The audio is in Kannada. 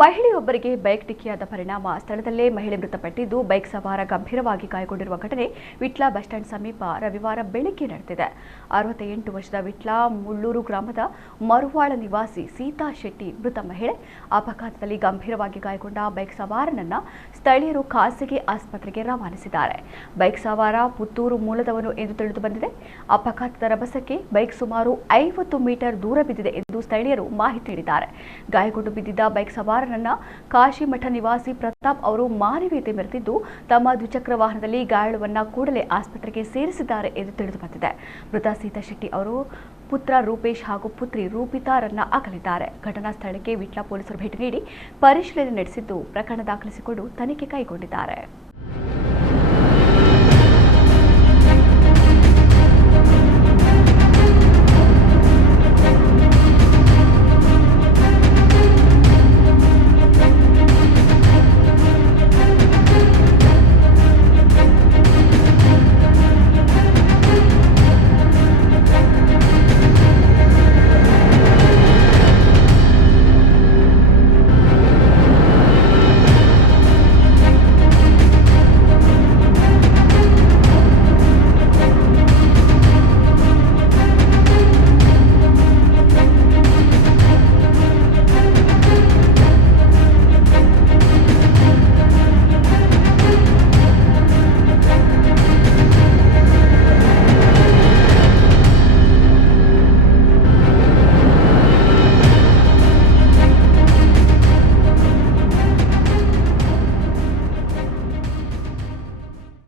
ಮಹಿಳೆಯೊಬ್ಬರಿಗೆ ಬೈಕ್ ಡಿಕ್ಕಿಯಾದ ಪರಿಣಾಮ ಸ್ಥಳದಲ್ಲೇ ಮಹಿಳೆ ಮೃತಪಟ್ಟಿದ್ದು, ಬೈಕ್ ಸವಾರ ಗಂಭೀರವಾಗಿ ಗಾಯಗೊಂಡಿರುವ ಘಟನೆ ವಿಟ್ಲ ಬಸ್ ಸ್ಟ್ಯಾಂಡ್ ಸಮೀಪ ರವಿವಾರ ಬೆಳಗ್ಗೆ ನಡೆದಿದೆ. 68 ವರ್ಷದ ವಿಟ್ಲ ಮುಳ್ಳೂರು ಗ್ರಾಮದ ಮರುವಾಳ ನಿವಾಸಿ ಸೀತಾ ಶೆಟ್ಟಿ ಮೃತ ಮಹಿಳೆ. ಅಪಘಾತದಲ್ಲಿ ಗಂಭೀರವಾಗಿ ಗಾಯಗೊಂಡ ಬೈಕ್ ಸವಾರನನ್ನ ಸ್ಥಳೀಯರು ಖಾಸಗಿ ಆಸ್ಪತ್ರೆಗೆ ರವಾನಿಸಿದ್ದಾರೆ. ಬೈಕ್ ಸವಾರ ಪುತ್ತೂರು ಮೂಲದವನು ಎಂದು ತಿಳಿದು ಬಂದಿದೆ. ಅಪಘಾತದ ರಭಸಕ್ಕೆ ಬೈಕ್ ಸುಮಾರು 50 ಮೀಟರ್ ದೂರ ಬಿದ್ದಿದೆ ಎಂದು ಸ್ಥಳೀಯರು ಮಾಹಿತಿ ನೀಡಿದ್ದಾರೆ. ಗಾಯಗೊಂಡು ಬಿದ್ದಿದ್ದ ಬೈಕ್ ಸವಾರನನ್ನ ಕಾಶಿಮಠ ನಿವಾಸಿ ಪ್ರತಾಪ್ ಅವರು ಮಾನವೀಯತೆ ಮೆರೆದಿದ್ದು, ತಮ್ಮ ದ್ವಿಚಕ್ರ ವಾಹನದಲ್ಲಿ ಗಾಯಾಳುವನ್ನ ಕೂಡಲೇ ಆಸ್ಪತ್ರೆಗೆ ಸೇರಿಸಿದ್ದಾರೆ ಎಂದು ತಿಳಿದು ಬಂದಿದೆ. ಮೃತ ಸೀತಾ ಶೆಟ್ಟಿ ಅವರು ಪುತ್ರ ರೂಪೇಶ್ ಹಾಗೂ ಪುತ್ರಿ ರೂಪಿತಾರನ್ನ ಅಗಲಿದ್ದಾರೆ. ಘಟನಾ ಸ್ಥಳಕ್ಕೆ ವಿಟ್ಲ ಪೊಲೀಸರು ಭೇಟಿ ನೀಡಿ ಪರಿಶೀಲನೆ ನಡೆಸಿದ್ದು, ಪ್ರಕರಣ ದಾಖಲಿಸಿಕೊಂಡು ತನಿಖೆ ಕೈಗೊಂಡಿದ್ದಾರೆ.